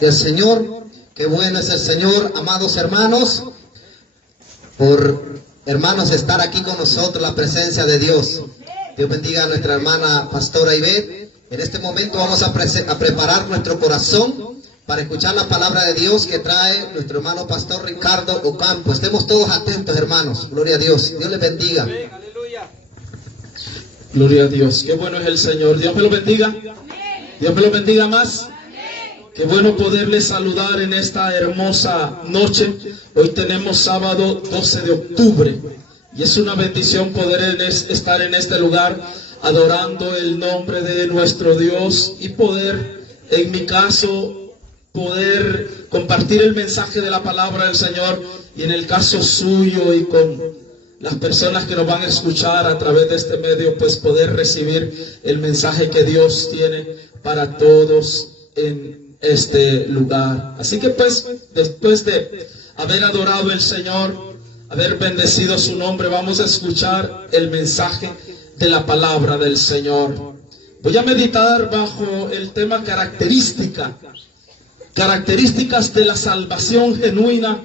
del Señor. Qué bueno es el Señor, amados hermanos, por hermanos estar aquí con nosotros, la presencia de Dios. Dios bendiga a nuestra hermana pastora Ivette. En este momento vamos a preparar nuestro corazón para escuchar la palabra de Dios que trae nuestro hermano pastor Ricardo Ocampo. Estemos todos atentos, hermanos. Gloria a Dios. Dios les bendiga. Gloria a Dios. Qué bueno es el Señor. Dios me lo bendiga. Dios me lo bendiga más. Qué bueno poderles saludar en esta hermosa noche. Hoy tenemos sábado 12 de octubre. Y es una bendición poder estar en este lugar adorando el nombre de nuestro Dios y poder, en mi caso, poder compartir el mensaje de la palabra del Señor, y en el caso suyo y con las personas que nos van a escuchar a través de este medio, pues poder recibir el mensaje que Dios tiene para todos en este lugar. Así que pues, después de haber adorado al Señor, haber bendecido su nombre, vamos a escuchar el mensaje de la palabra del Señor. Voy a meditar bajo el tema características de la salvación genuina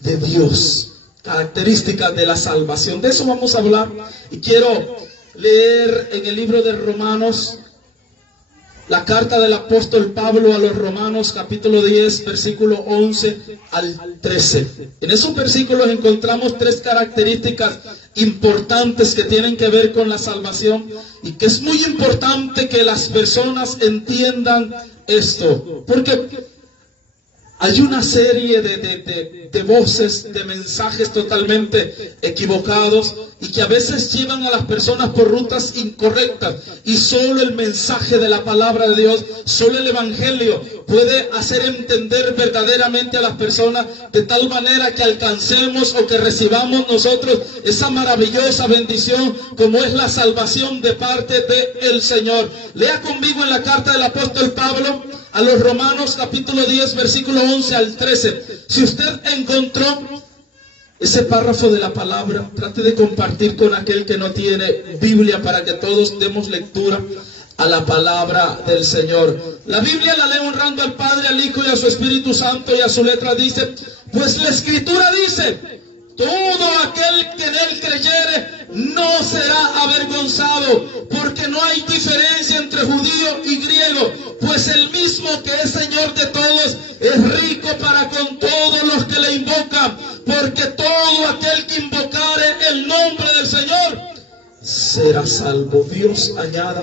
de Dios. Características de la salvación. De eso vamos a hablar. Y quiero leer en el libro de Romanos, la carta del apóstol Pablo a los Romanos, capítulo 10, versículo 11 al 13. En esos versículos encontramos tres características importantes que tienen que ver con la salvación, y que es muy importante que las personas entiendan esto, porque hay una serie de voces, de mensajes totalmente equivocados, y que a veces llevan a las personas por rutas incorrectas, y solo el mensaje de la palabra de Dios, solo el evangelio puede hacer entender verdaderamente a las personas, de tal manera que alcancemos o que recibamos nosotros esa maravillosa bendición como es la salvación de parte del Señor. Lea conmigo en la carta del apóstol Pablo a los Romanos, capítulo 10, versículo 11 al 13. Si usted encontró ese párrafo de la palabra, trate de compartir con aquel que no tiene Biblia, para que todos demos lectura a la palabra del Señor. La Biblia la lee honrando al Padre, al Hijo y a su Espíritu Santo, y a su letra dice: pues la Escritura dice: todo aquel que en él creyere no será avergonzado, porque no hay diferencia entre judío y griego, pues el mismo que es Señor de todos es rico para con todos los que le invocan, porque todo aquel que invocare el nombre del Señor será salvo. Dios añada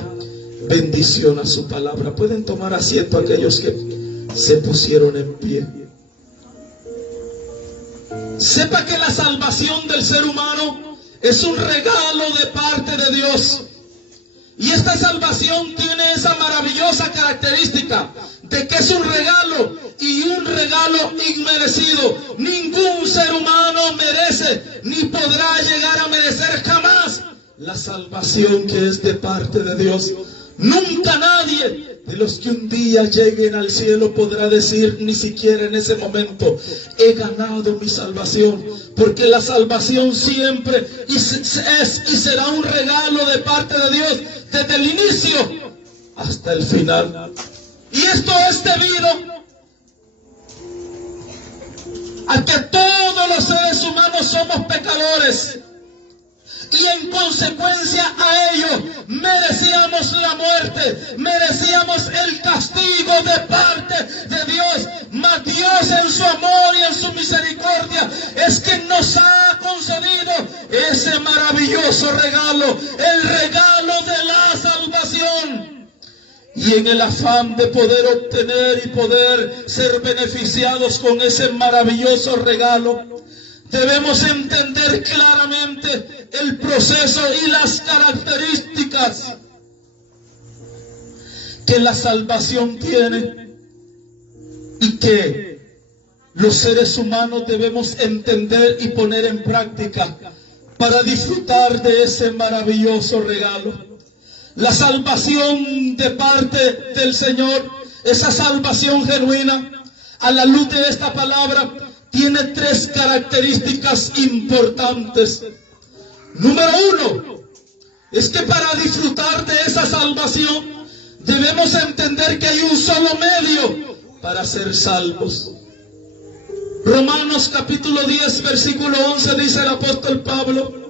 bendición a su palabra. Pueden tomar asiento aquellos que se pusieron en pie. Sepa que la salvación del ser humano es un regalo de parte de Dios. Y esta salvación tiene esa maravillosa característica de que es un regalo, y un regalo inmerecido. Ningún ser humano merece ni podrá llegar a merecer jamás la salvación que es de parte de Dios. Nunca nadie de los que un día lleguen al cielo podrá decir, ni siquiera en ese momento, he ganado mi salvación, porque la salvación siempre es y será un regalo de parte de Dios, desde el inicio hasta el final. Y esto es debido a que todos los seres humanos somos pecadores, y en consecuencia a ello merecíamos la muerte, merecíamos el castigo de parte de Dios. Mas Dios, en su amor y en su misericordia, es que nos ha concedido ese maravilloso regalo, el regalo de la salvación. Y en el afán de poder obtener y poder ser beneficiados con ese maravilloso regalo, debemos entender claramente el proceso y las características que la salvación tiene, y que los seres humanos debemos entender y poner en práctica para disfrutar de ese maravilloso regalo. La salvación de parte del Señor, esa salvación genuina, a la luz de esta palabra, tiene tres características importantes. Número uno, es que para disfrutar de esa salvación debemos entender que hay un solo medio para ser salvos. Romanos capítulo 10 versículo 11 dice el apóstol Pablo: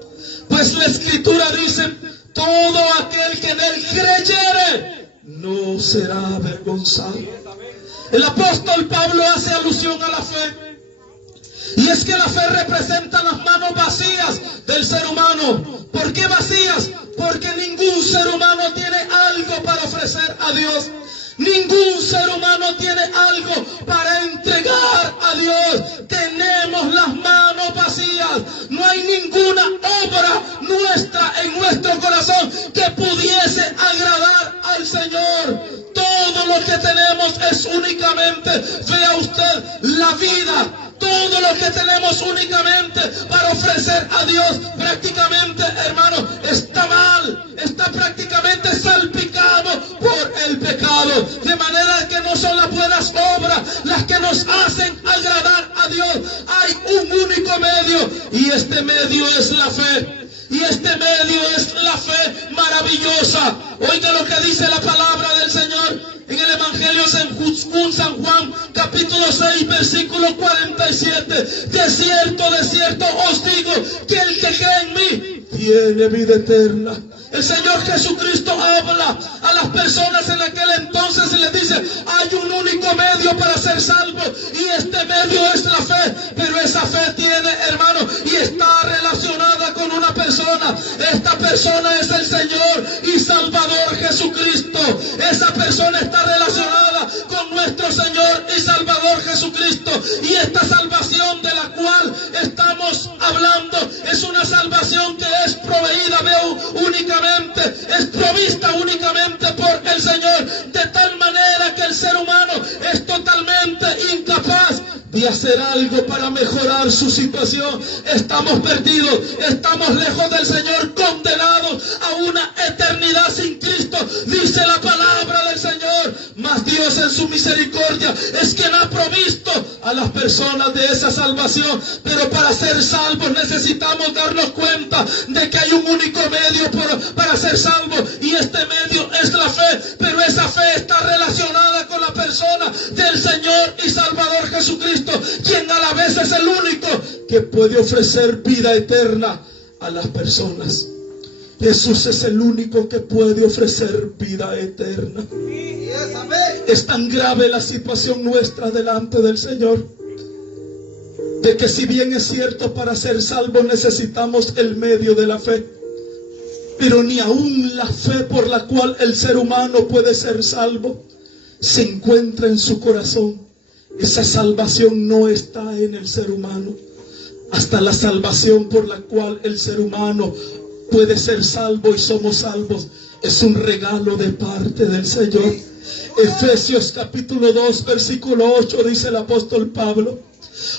pues la escritura dice, todo aquel que en él creyere no será avergonzado. El apóstol Pablo hace alusión a la fe. Y es que la fe representa las manos vacías del ser humano. ¿Por qué vacías? Porque ningún ser humano tiene algo para ofrecer a Dios. Ningún ser humano tiene algo para entregar a Dios. Tenemos las manos vacías. No hay ninguna obra nuestra en nuestro corazón que pudiese agradar al Señor. Todo lo que tenemos es únicamente, vea usted, la vida. Todo lo que tenemos únicamente para ofrecer a Dios, prácticamente, hermano, está mal, está prácticamente salpicado por el pecado. De manera que no son las buenas obras las que nos hacen agradar a Dios. Hay un único medio, y este medio es la fe. Y este medio es la fe maravillosa. Oiga lo que dice la palabra del Señor en el Evangelio según San Juan, capítulo 6, versículo 47. De cierto os digo, que el que cree en mí tiene vida eterna. El Señor Jesucristo habla a las personas en aquel entonces y les dice, hay un único medio para ser salvo, y este medio es la fe. Pero esa fe tiene, hermano, y está relacionada con una persona. Esta persona es el Señor y Salvador Jesucristo. Esa persona está relacionada con nuestro Señor y Salvador Jesucristo. Y esta salvación de la cual estamos hablando es una salvación que es proveída, es provista únicamente por el Señor, de tal manera que el ser humano es totalmente incapaz de hacer algo para mejorar su situación. Estamos perdidos, estamos lejos del Señor, condenados a una eternidad sin Cristo. Dice la palabra del Señor, mas Dios en su misericordia es quien ha provisto a las personas de esa salvación. Pero para ser salvos necesitamos darnos cuenta de que hay un único medio para ser salvos, y este medio es la fe. Pero esa fe está relacionada con la persona del Señor y Salvador Jesucristo, quien a la vez es el único que puede ofrecer vida eterna a las personas. Jesús es el único que puede ofrecer vida eterna. Es tan grave la situación nuestra delante del Señor, de que si bien es cierto, para ser salvos necesitamos el medio de la fe, pero ni aún la fe por la cual el ser humano puede ser salvo se encuentra en su corazón. Esa salvación no está en el ser humano. Hasta la salvación por la cual el ser humano puede ser salvo y somos salvos es un regalo de parte del Señor. Efesios capítulo 2 versículo 8 dice el apóstol Pablo: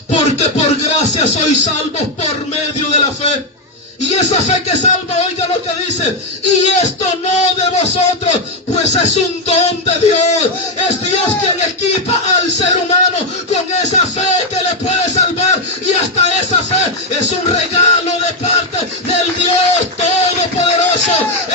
porque por gracia sois salvos por medio de la fe. Y esa fe que salva, oiga lo que dice, y esto no de vosotros, pues es un don de Dios. Es Dios quien equipa al ser humano con esa fe que le puede salvar, y hasta esa fe es un regalo de parte del Dios Todopoderoso.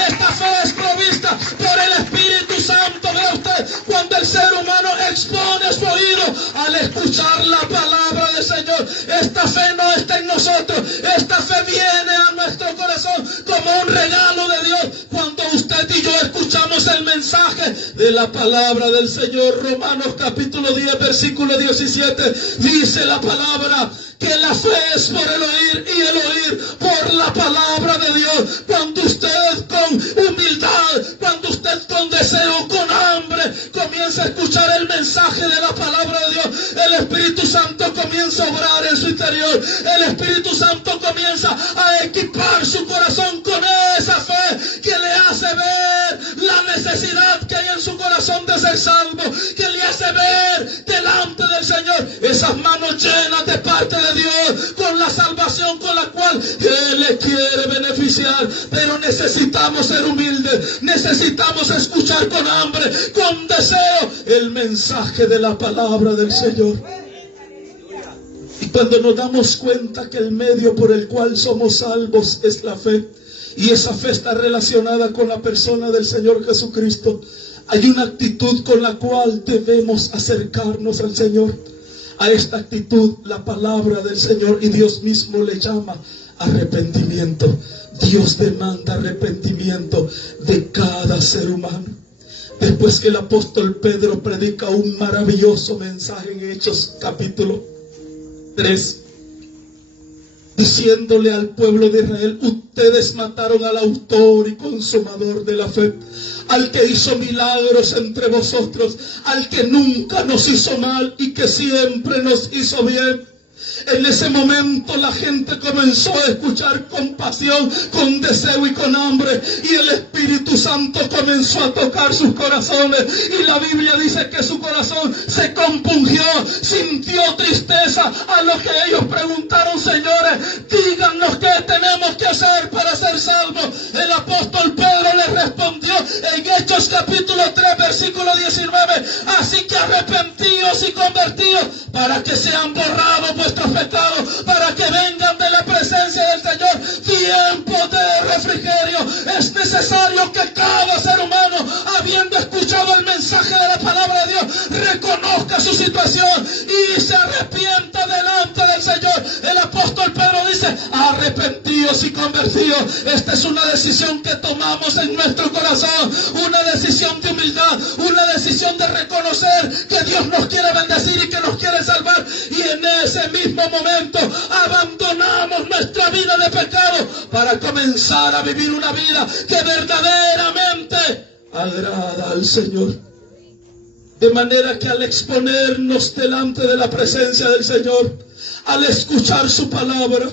Esta fe es provista por el Espíritu Santo. Vea usted, cuando el ser humano expone su oído al escuchar la palabra del Señor, esta fe no está en nosotros, esta fe viene a nuestro corazón como un regalo de Dios cuando usted y yo escuchamos el mensaje de la palabra del Señor. Romanos capítulo 10 versículo 17 dice la palabra que la fe es por el oír y el oír por la palabra de Dios. Cuando usted con humildad, cuando usted con deseo, con hambre, comienza a escuchar el mensaje de la palabra de Dios, el Espíritu Santo comienza a obrar en su interior. El Espíritu Santo comienza a equipar su corazón con esa fe que le hace ver la necesidad que hay en su corazón de ser salvo, que le hace ver delante del Señor esas manos llenas de parte de Dios con la salvación con la cual Él le quiere beneficiar. Pero necesitamos ser humildes, necesitamos escuchar con hambre, con deseo el mensaje de la palabra del Señor. Y cuando nos damos cuenta que el medio por el cual somos salvos es la fe, y esa fe está relacionada con la persona del Señor Jesucristo, Hay una actitud con la cual debemos acercarnos al Señor. A esta actitud la palabra del Señor y Dios mismo le llama arrepentimiento. Dios demanda arrepentimiento de cada ser humano. Después que el apóstol Pedro predica un maravilloso mensaje en Hechos capítulo 3, diciéndole al pueblo de Israel: ustedes mataron al autor y consumador de la fe, al que hizo milagros entre vosotros, al que nunca nos hizo mal y que siempre nos hizo bien. En ese momento la gente comenzó a escuchar con pasión, con deseo y con hambre, y el Espíritu Santo comenzó a tocar sus corazones, y la Biblia dice que su corazón se compungió, sintió tristeza, a lo que ellos preguntaron: señores, díganos qué tenemos que hacer para ser salvos. El apóstol Pedro les respondió en Hechos capítulo 3 versículo 19: así que arrepentíos y convertíos para que sean borrados vuestros pecados, para que vengan de la presencia del Señor tiempos de refrigerio. Es necesario que cada ser humano, habiendo escuchado el mensaje de la palabra de Dios, reconozca su situación y se arrepienta delante del Señor. El apóstol Pedro dice: arrepentíos y convertíos. Esta es una decisión que tomamos en nuestro corazón, una decisión de humildad, una decisión de reconocer que Dios nos quiere bendecir y que nos quiere salvar, y en ese mismo momento abandonamos nuestra vida de pecado para comenzar a vivir una vida que verdaderamente agrada al Señor. De manera que al exponernos delante de la presencia del Señor, al escuchar su palabra,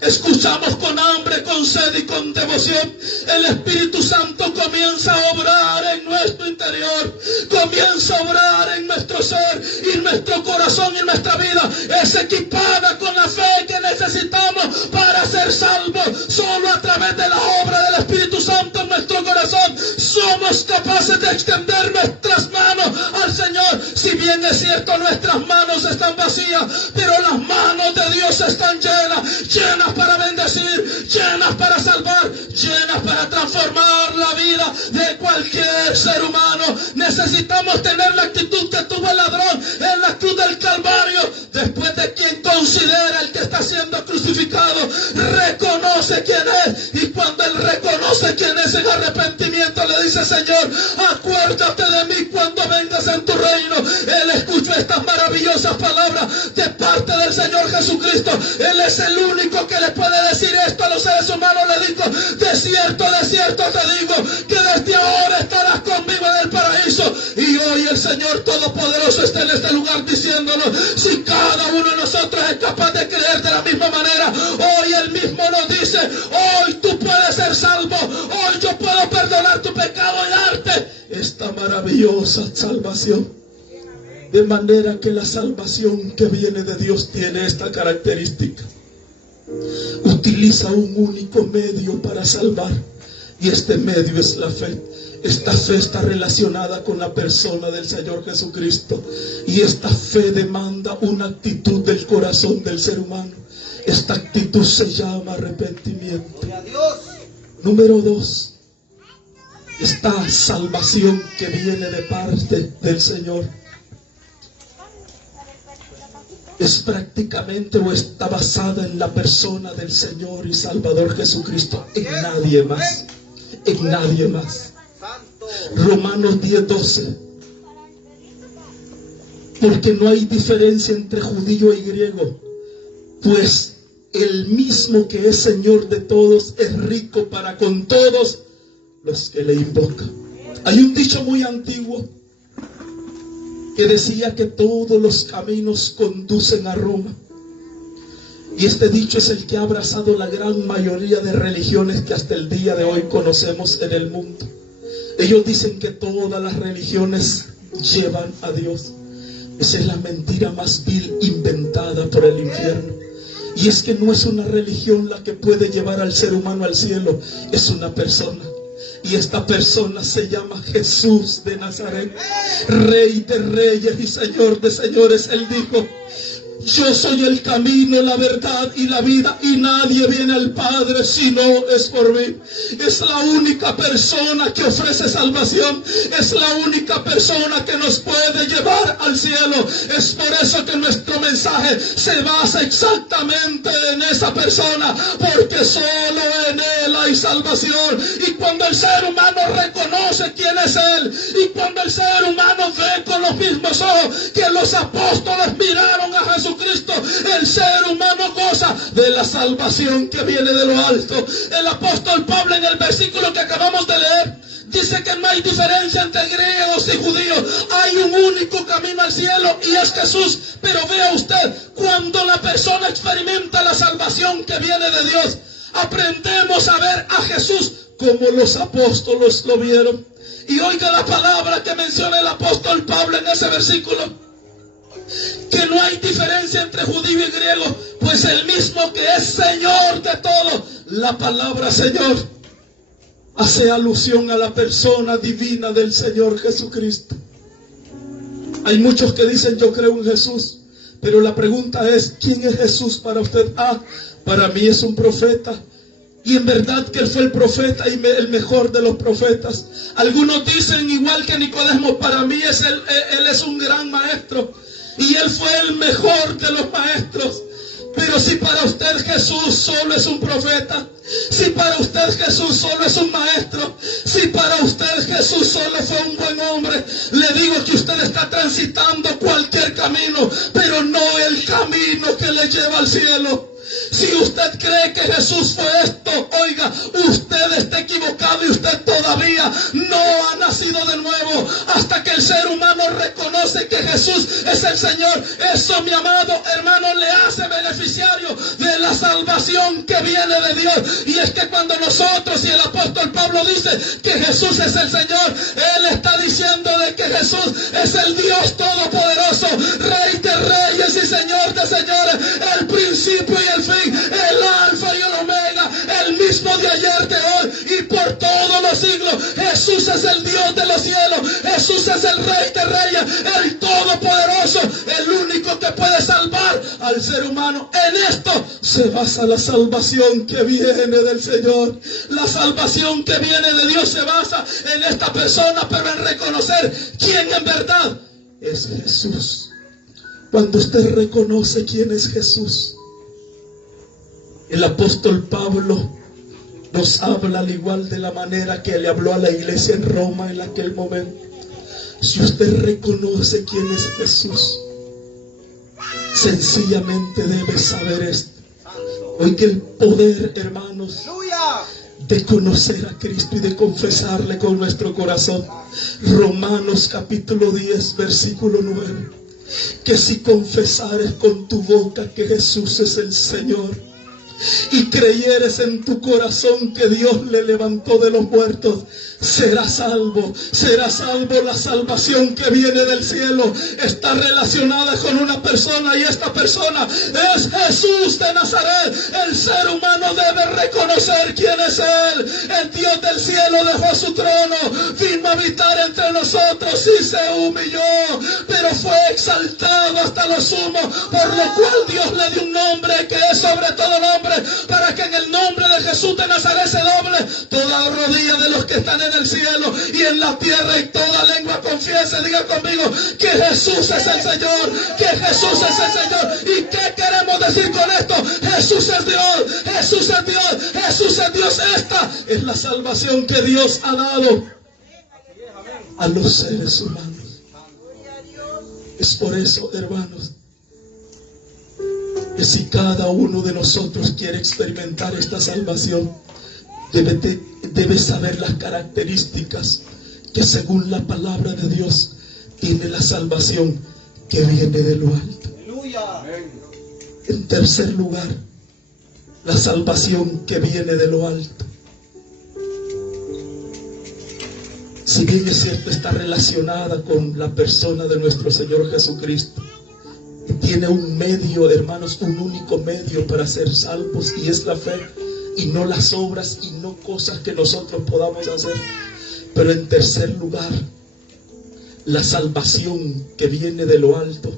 escuchamos con hambre, con sed y con devoción. El Espíritu Santo comienza a obrar en nuestro interior, comienza a obrar en nuestro ser, y nuestro corazón y nuestra vida es equipada con la fe que necesitamos para ser salvos. Solo a través de la obra del Espíritu Santo en nuestro corazón somos capaces de extender nuestras manos al Señor. Si bien es cierto, nuestras manos están vacías, pero las manos de Dios están llenas para bendecir, llenas para salvar, llenas para transformar la vida de cualquier ser humano. Necesitamos tener la actitud que tuvo el ladrón en la cruz del Calvario, después de quien considera el que está siendo crucificado, reconoce quién es, y cuando él reconoce quién es en arrepentimiento, le dice: Señor, acuérdate de mí cuando vengas en tu reino. Él escuchó estas maravillosas palabras de parte del Señor Jesucristo. Él es el único que le puede decir esto a los seres humanos. Le dijo: de cierto te digo que desde ahora estarás conmigo en el paraíso. Y hoy el Señor Todopoderoso está en este lugar diciéndonos: si cada uno de nosotros es capaz de creer de la misma manera, hoy Él mismo nos dice: hoy tú puedes ser salvo, hoy yo puedo perdonar tu pecado y darte esta maravillosa salvación. De manera que la salvación que viene de Dios tiene esta característica: utiliza un único medio para salvar, y este medio es la fe. Esta fe está relacionada con la persona del Señor Jesucristo, y esta fe demanda una actitud del corazón del ser humano. Esta actitud se llama arrepentimiento. Número 2, esta salvación que viene de parte del Señor es prácticamente, o está basada en la persona del Señor y Salvador Jesucristo, en nadie más, en nadie más. Romanos 10:12: porque no hay diferencia entre judío y griego, pues el mismo que es Señor de todos es rico para con todos los que le invocan. Hay un dicho muy antiguo que decía que todos los caminos conducen a Roma. Y este dicho es el que ha abrazado la gran mayoría de religiones que hasta el día de hoy conocemos en el mundo. Ellos dicen que todas las religiones llevan a Dios. Esa es la mentira más vil inventada por el infierno. Y es que no es una religión la que puede llevar al ser humano al cielo, es una persona. Y esta persona se llama Jesús de Nazaret, Rey de reyes y Señor de señores. Él dijo: yo soy el camino, la verdad y la vida, y nadie viene al Padre si no es por mí. Es la única persona que ofrece salvación, es la única persona que nos puede llevar al cielo. Es por eso que nuestro mensaje se basa exactamente en esa persona, porque solo en Él hay salvación. Y cuando el ser humano reconoce quién es Él, y cuando el ser humano ve con los mismos ojos que los apóstoles miraron a Jesucristo, el ser humano goza de la salvación que viene de lo alto. El apóstol Pablo, en el versículo que acabamos de leer, dice que no hay diferencia entre griegos y judíos. Hay un único camino al cielo y es Jesús. Pero vea usted, cuando la persona experimenta la salvación que viene de Dios, aprendemos a ver a Jesús como los apóstoles lo vieron. Y oiga la palabra que menciona el apóstol Pablo en ese versículo, que no hay diferencia entre judío y griego, pues el mismo que es Señor de todo. La palabra Señor hace alusión a la persona divina del Señor Jesucristo. Hay muchos que dicen yo creo en Jesús, pero la pregunta es, ¿quién es Jesús para usted? Para mí es un profeta. Y en verdad que Él fue el profeta y el mejor de los profetas. Algunos dicen, igual que Nicodemo, para mí Él es un gran maestro. Y Él fue el mejor de los maestros. Pero si para usted Jesús solo es un profeta, si para usted Jesús solo es un maestro, si para usted Jesús solo fue un buen hombre, le digo que usted está transitando cualquier camino, pero no el camino que le lleva al cielo. Si usted cree que Jesús fue esto, oiga, usted está equivocado y usted todavía no ha nacido de nuevo. Hasta que el ser humano reconoce que Jesús es el Señor, eso, mi amado hermano, le hace beneficiario de la salvación que viene de Dios. Y es que cuando nosotros, y el apóstol Pablo dice que Jesús es el Señor, Él está diciendo de que Jesús es el Dios Todopoderoso, Rey de reyes y Señor de señores, el principio y el fin, el alfa y el omega, el mismo de ayer, de hoy y por todos los siglos. Jesús es el Dios de los cielos, Jesús es el Rey de reyes, el Todopoderoso, el único que puede salvar al ser humano. En esto se basa la salvación que viene del Señor. La salvación que viene de Dios se basa en esta persona, pero en reconocer quién en verdad es Jesús. Cuando usted reconoce quién es Jesús, el apóstol Pablo nos habla al igual de la manera que le habló a la iglesia en Roma en aquel momento. Si usted reconoce quién es Jesús, sencillamente debe saber esto. Hoy que el poder, hermanos, de conocer a Cristo y de confesarle con nuestro corazón. Romanos capítulo 10, versículo 9. Que si confesares con tu boca que Jesús es el Señor, y creyeres en tu corazón que Dios le levantó de los muertos, serás salvo. Serás salvo. La salvación que viene del cielo está relacionada con una persona, y esta persona es Jesús de Nazaret. El ser humano debe reconocer quién es Él. El Dios del cielo dejó su trono, vino a habitar entre nosotros y se humilló, pero fue exaltado hasta lo sumo, por lo cual Dios le dio un nombre que es sobre todo nombre, para que en el nombre de Jesús de Nazaret se doble toda rodilla de los que están en el cielo y en la tierra, y toda lengua confiese, diga conmigo, que Jesús es el Señor, que Jesús es el Señor. ¿Y qué queremos decir con esto? Jesús es Dios, Jesús es Dios, Jesús es Dios. Esta es la salvación que Dios ha dado a los seres humanos. Es por eso, hermanos, que si cada uno de nosotros quiere experimentar esta salvación, debe saber las características que según la palabra de Dios tiene la salvación que viene de lo alto. En tercer lugar, la salvación que viene de lo alto, si bien es cierto, está relacionada con la persona de nuestro Señor Jesucristo. Tiene un medio, hermanos, un único medio para ser salvos, y es la fe, y no las obras, y no cosas que nosotros podamos hacer. Pero en tercer lugar, la salvación que viene de lo alto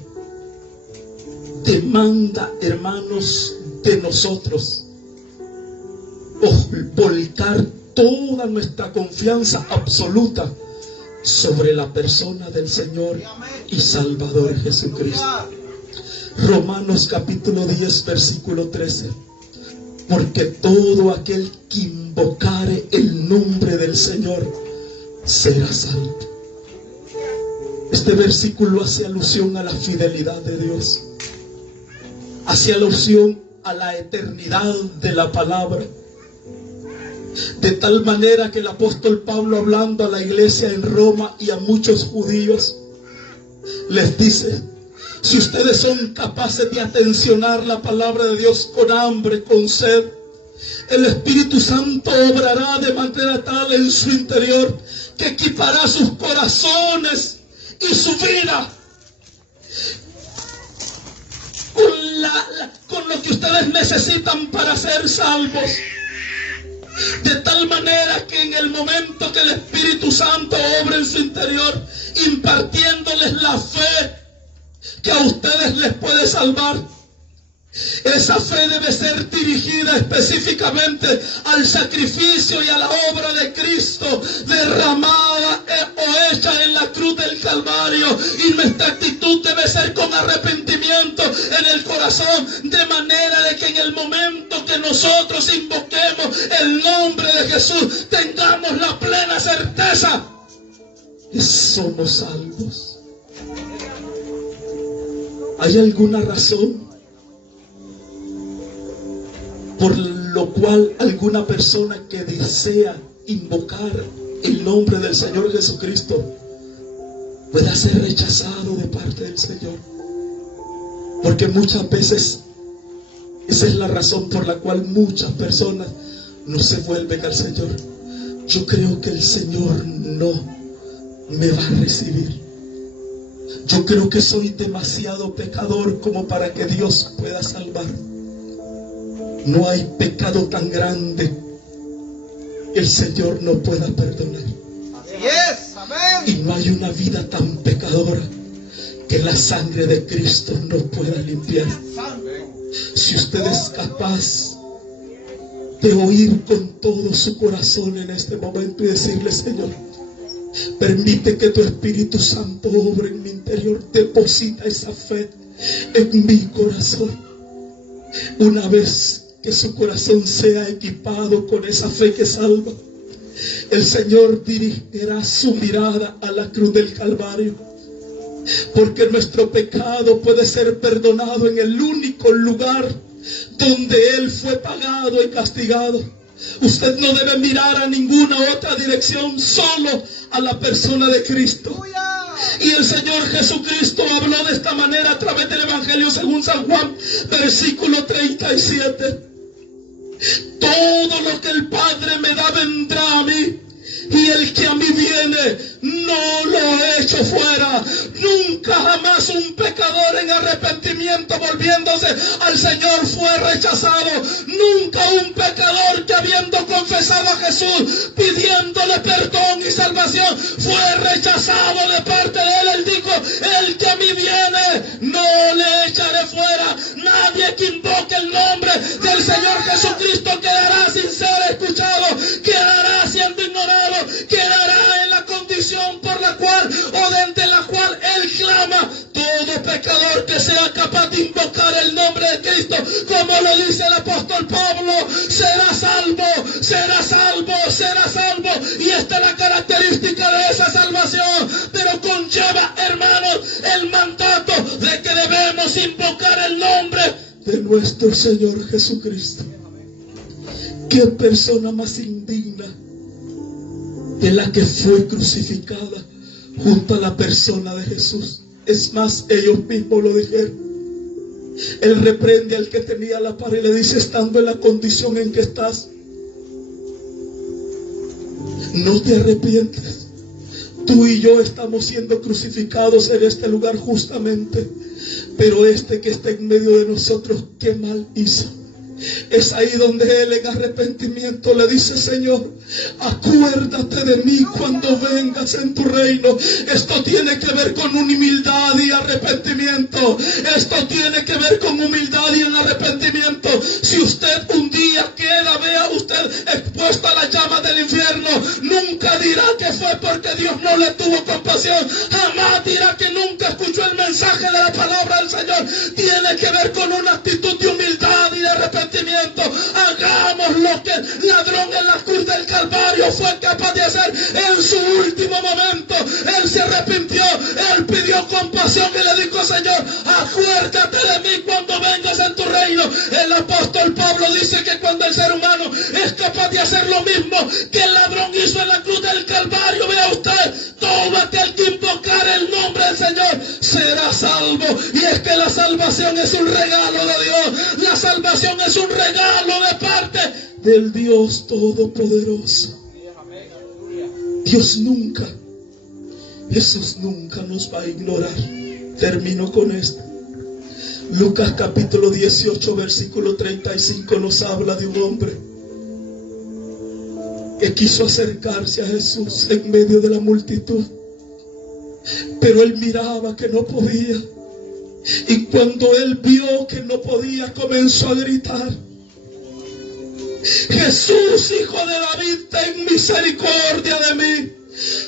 demanda, hermanos, de nosotros volcar toda nuestra confianza absoluta sobre la persona del Señor y Salvador Jesucristo. Romanos capítulo 10 versículo 13. Porque todo aquel que invocare el nombre del Señor será salvo. Este versículo hace alusión a la fidelidad de Dios, hace alusión a la eternidad de la palabra. De tal manera que el apóstol Pablo, hablando a la iglesia en Roma y a muchos judíos, les dice: si ustedes son capaces de atencionar la palabra de Dios con hambre, con sed, el Espíritu Santo obrará de manera tal en su interior que equipará sus corazones y su vida con lo que ustedes necesitan para ser salvos. De tal manera que en el momento que el Espíritu Santo obra en su interior, impartiéndoles la fe que a ustedes les puede salvar, esa fe debe ser dirigida específicamente al sacrificio y a la obra de Cristo derramada o hecha en la cruz del Calvario. Y nuestra actitud debe ser con arrepentimiento en el corazón, de manera de que en el momento que nosotros invoquemos el nombre de Jesús, tengamos la plena certeza que somos salvos. ¿Hay alguna razón por lo cual alguna persona que desea invocar el nombre del Señor Jesucristo pueda ser rechazado de parte del Señor? Porque muchas veces esa es la razón por la cual muchas personas no se vuelven al Señor. Yo creo que el Señor no me va a recibir. Yo creo que soy demasiado pecador como para que Dios pueda salvar. No hay pecado tan grande que el Señor no pueda perdonar. Así es, amén. Y no hay una vida tan pecadora que la sangre de Cristo no pueda limpiar. Si usted es capaz de oír con todo su corazón en este momento y decirle: Señor, permite que tu Espíritu Santo obre en mi interior, deposita esa fe en mi corazón. Una vez que su corazón sea equipado con esa fe que salva, el Señor dirigirá su mirada a la cruz del Calvario, porque nuestro pecado puede ser perdonado en el único lugar donde Él fue pagado y castigado. Usted no debe mirar a ninguna otra dirección, solo a la persona de Cristo. Y el Señor Jesucristo habló de esta manera a través del Evangelio según San Juan, versículo 37. Todo lo que el Padre me da vendrá a mí, y el que a mí viene no lo echo fuera. Nunca jamás un pecador en arrepentimiento volviéndose al Señor fue rechazado. Nunca un pecador que habiendo confesado a Jesús, pidiéndole perdón y salvación, fue rechazado de parte de Él. Él dijo: el que a mí viene no le echaré fuera. Nadie que invoque el nombre del Señor Jesucristo quedará sin ser escuchado, quedará siendo ignorado, quedará en la condición por la cual o desde la cual Él clama. Todo pecador que sea capaz de invocar el nombre de Cristo, como lo dice el apóstol Pablo, será salvo, será salvo, será salvo. Y esta es la característica de esa salvación. Pero conlleva, hermanos, el mandato de que debemos invocar el nombre de nuestro Señor Jesucristo. ¿Qué persona más indigna de la que fue crucificada junto a la persona de Jesús? Es más, ellos mismos lo dijeron. Él reprende al que tenía la par y le dice: estando en la condición en que estás, no te arrepientes. Tú y yo estamos siendo crucificados en este lugar justamente, pero este que está en medio de nosotros, ¿qué mal hizo? Es ahí donde Él en arrepentimiento le dice: Señor, acuérdate de mí cuando vengas en tu reino. Esto tiene que ver con humildad y arrepentimiento. arrepentimiento. Esto tiene que ver con humildad y el arrepentimiento. Si usted un día queda, vea usted expuesto a la llama del infierno, nunca dirá que fue porque Dios no le tuvo compasión. Jamás dirá que nunca escuchó el mensaje de la palabra del Señor. Tiene que ver con una actitud de humildad y de arrepentimiento. Hagamos lo que el ladrón en la cruz del Calvario fue capaz de hacer en su último momento. Él se arrepintió, él pidió compasión y le dijo: Señor, acuérdate de mí cuando vengas en tu reino. El apóstol Pablo dice que cuando el ser humano es capaz de hacer lo mismo que el ladrón hizo en la cruz del Calvario, vea usted, todo aquel que invocar el nombre del Señor será salvo. Y es que la salvación es un regalo de Dios. La salvación es un regalo de parte del Dios Todopoderoso. Dios nunca, Jesús nunca nos va a ignorar. Termino con esto. Lucas capítulo 18 versículo 35 nos habla de un hombre que quiso acercarse a Jesús en medio de la multitud, pero él miraba que no podía. Y cuando él vio que no podía, comenzó a gritar: Jesús, hijo de David, ten misericordia de mí.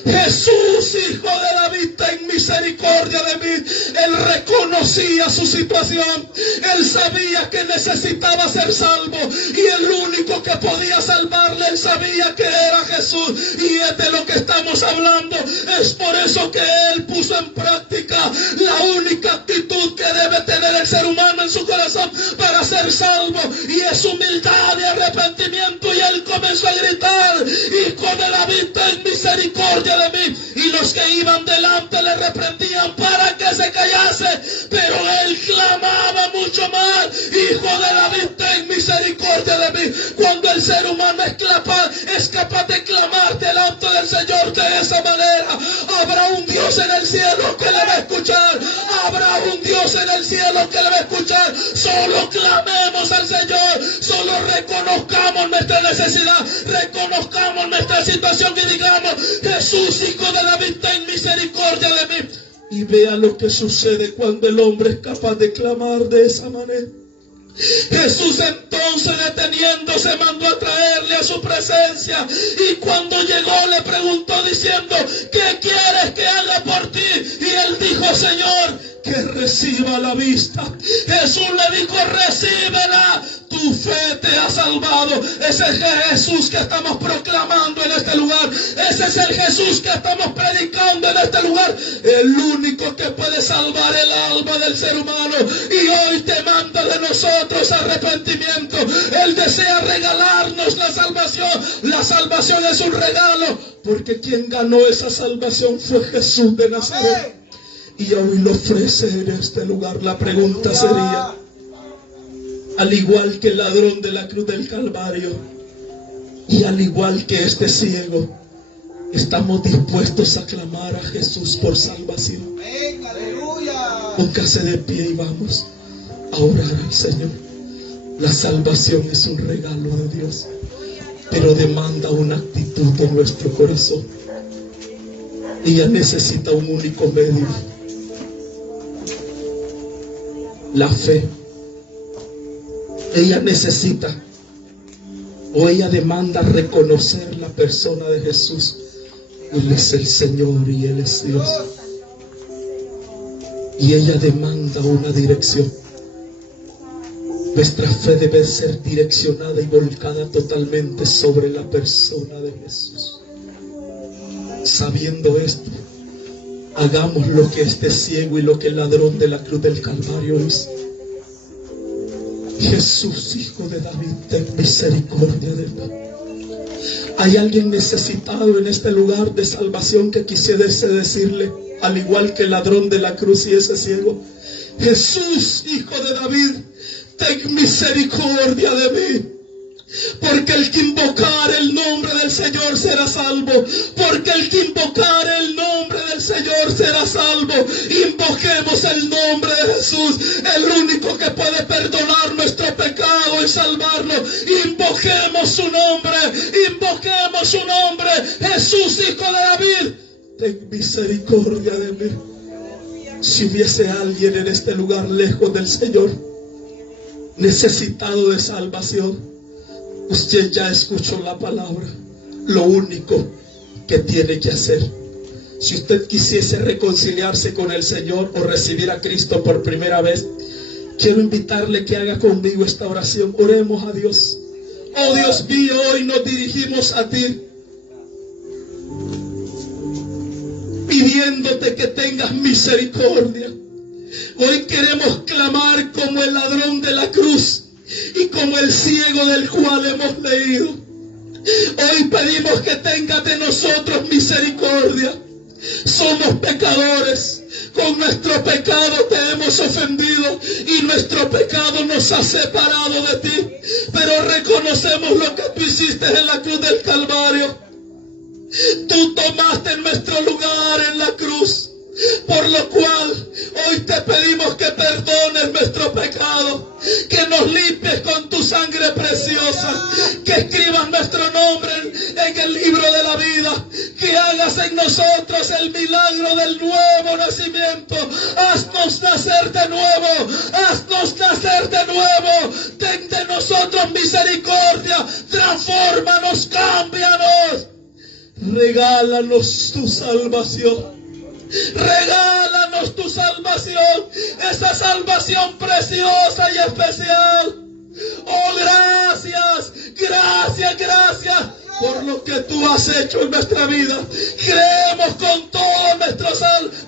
Jesús, hijo de David, ten misericordia de mí. Él reconocía su situación. Él sabía que necesitaba ser salvo, y el único que podía salvarle, él sabía que era Jesús. Y es de lo que estamos hablando. Es por eso que él puso en práctica la única actitud que debe tener el ser humano en su corazón para ser salvo, y es humildad y arrepentimiento. Y él comenzó a gritar: hijo de David, ten misericordia de mí. Y los que iban delante le reprendían para que se callase, pero él clamaba mucho más: hijo de David, ten misericordia de mí. Cuando el ser humano es capaz de clamar delante del Señor de esa manera, habrá un Dios en el cielo que le va a escuchar. Habrá un Dios en el cielo que le va a escuchar. Solo clamemos al Señor, solo reconozcamos nuestra necesidad, reconozcamos nuestra situación y digamos: Jesús, hijo de David, ten misericordia de mí. Y vea lo que sucede cuando el hombre es capaz de clamar de esa manera. Jesús entonces, deteniéndose, mandó a traerle a su presencia, y cuando llegó le preguntó diciendo: ¿qué quieres que haga por ti? Y él dijo: Señor, que reciba la vista. Jesús le dijo: recíbela, tu fe te ha salvado. Ese es el Jesús que estamos proclamando en este lugar. Ese es el Jesús que estamos predicando en este lugar. El único que puede salvar el alma del ser humano. Y hoy te manda de nosotros arrepentimiento. Él desea regalarnos la salvación. La salvación es un regalo, porque quien ganó esa salvación fue Jesús de Nazaret. Y hoy lo ofrece en este lugar. La pregunta sería: al igual que el ladrón de la cruz del Calvario, y al igual que este ciego, ¿estamos dispuestos a clamar a Jesús por salvación? Póngase de pie y vamos a orar al Señor. La salvación es un regalo de Dios, pero demanda una actitud de nuestro corazón. Ella necesita un único medio: la fe. Ella necesita, o ella demanda, reconocer la persona de Jesús. Él es el Señor y Él es Dios. Y ella demanda una dirección. Nuestra fe debe ser direccionada y volcada totalmente sobre la persona de Jesús. Sabiendo esto, hagamos lo que este ciego y lo que el ladrón de la cruz del Calvario hizo. Jesús, hijo de David, ten misericordia de mí. Hay alguien necesitado en este lugar de salvación que quisiese decirle, al igual que el ladrón de la cruz y ese ciego: Jesús, hijo de David, ten misericordia de mí. Porque el que invocar el nombre del Señor será salvo. Porque el que invocar el nombre del Señor será salvo. Invoquemos el nombre de Jesús, el único que puede perdonar nuestro pecado y salvarnos. Invoquemos su nombre, invoquemos su nombre. Jesús, hijo de David, ten misericordia de mí. Si hubiese alguien en este lugar lejos del Señor, necesitado de salvación, usted ya escuchó la palabra. Lo único que tiene que hacer, si usted quisiese reconciliarse con el Señor o recibir a Cristo por primera vez, quiero invitarle que haga conmigo esta oración. Oremos a Dios. Oh Dios mío, hoy nos dirigimos a ti, pidiéndote que tengas misericordia. Hoy queremos clamar como el ladrón de la cruz y como el ciego del cual hemos leído. Hoy pedimos que tengas de nosotros misericordia. Somos pecadores. Con nuestro pecado te hemos ofendido y nuestro pecado nos ha separado de ti. Pero reconocemos lo que tú hiciste en la cruz del Calvario. Tú tomaste nuestro lugar en la cruz, por lo cual hoy te pedimos que perdones nuestro pecado, que nos limpies con tu sangre preciosa, que escribas nuestro nombre en el libro de la vida, que hagas en nosotros el milagro del nuevo nacimiento. Haznos nacer de nuevo, haznos nacer de nuevo. Ten de nosotros misericordia, transfórmanos, cámbianos. Regálanos tu salvación. Regálanos tu salvación, esa salvación preciosa y especial. Oh, gracias, gracias, gracias por lo que tú has hecho en nuestra vida. Creemos con todo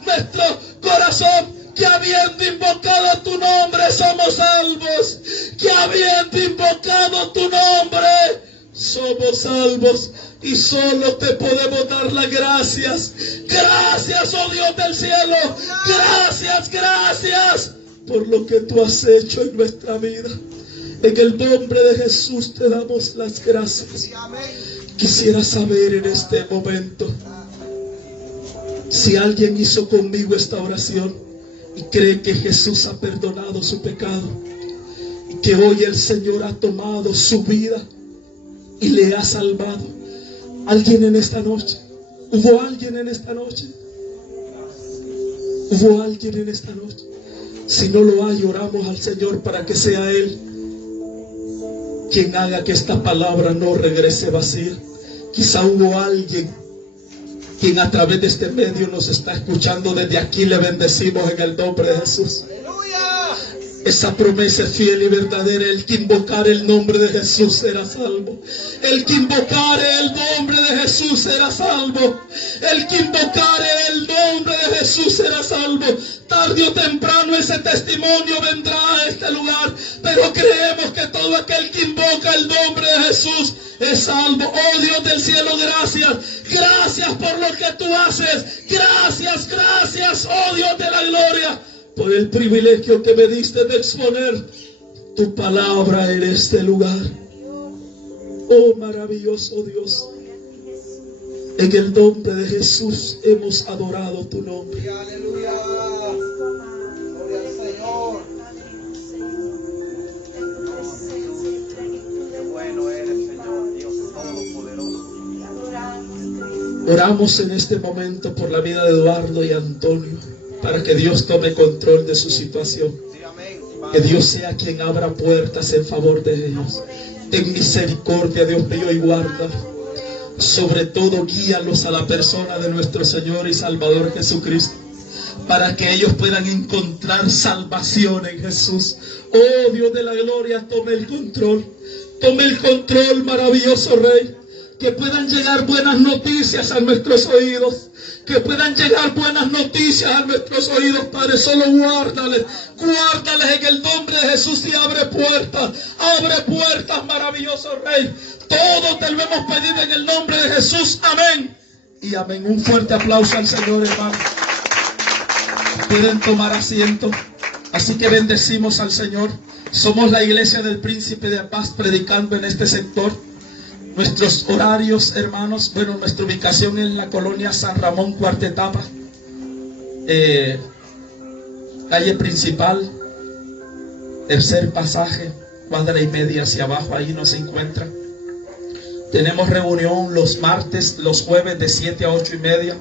nuestro corazón que habiendo invocado tu nombre somos salvos, que habiendo invocado tu nombre somos salvos. Y solo te podemos dar las gracias. Gracias, oh Dios del cielo. Gracias, gracias por lo que tú has hecho en nuestra vida. En el nombre de Jesús te damos las gracias. Quisiera saber en este momento si alguien hizo conmigo esta oración y cree que Jesús ha perdonado su pecado y que hoy el Señor ha tomado su vida y le ha salvado. ¿Alguien en esta noche? ¿Hubo alguien en esta noche? ¿Hubo alguien en esta noche? Si no lo hay, oramos al Señor para que sea Él quien haga que esta palabra no regrese vacía. Quizá hubo alguien quien a través de este medio nos está escuchando. Desde aquí le bendecimos en el nombre de Jesús. Esa promesa es fiel y verdadera. El que invocare el nombre de Jesús será salvo. El que invocare el nombre de Jesús será salvo. El que invocare el nombre de Jesús será salvo. Tarde o temprano ese testimonio vendrá a este lugar. Pero creemos que todo aquel que invoca el nombre de Jesús es salvo. Oh Dios del cielo, gracias. Gracias por lo que tú haces. Gracias, gracias, oh Dios de la gloria, por el privilegio que me diste de exponer tu palabra en este lugar. Oh maravilloso Dios, en el nombre de Jesús hemos adorado tu nombre. Aleluya. Gloria al Señor. Qué bueno eres, Señor, Dios Todopoderoso. Oramos en este momento por la vida de Eduardo y Antonio, para que Dios tome control de su situación. Que Dios sea quien abra puertas en favor de ellos. Ten misericordia, Dios mío, y guarda. Sobre todo, guíalos a la persona de nuestro Señor y Salvador Jesucristo, para que ellos puedan encontrar salvación en Jesús. Oh Dios de la gloria, tome el control. Tome el control, maravilloso Rey. Que puedan llegar buenas noticias a nuestros oídos. Que puedan llegar buenas noticias a nuestros oídos, Padre. Solo guárdales en el nombre de Jesús y abre puertas, maravilloso Rey. Todo te lo hemos pedido en el nombre de Jesús, amén y amén. Un fuerte aplauso al Señor, hermano. Pueden tomar asiento. Así que bendecimos al Señor. Somos la iglesia del Príncipe de Paz, predicando en este sector. Nuestros horarios, hermanos, bueno, nuestra ubicación en la colonia San Ramón, cuarta etapa, calle principal, tercer pasaje, cuadra y media hacia abajo, ahí nos encuentra. Tenemos reunión los martes, los jueves de 7 a 8:30.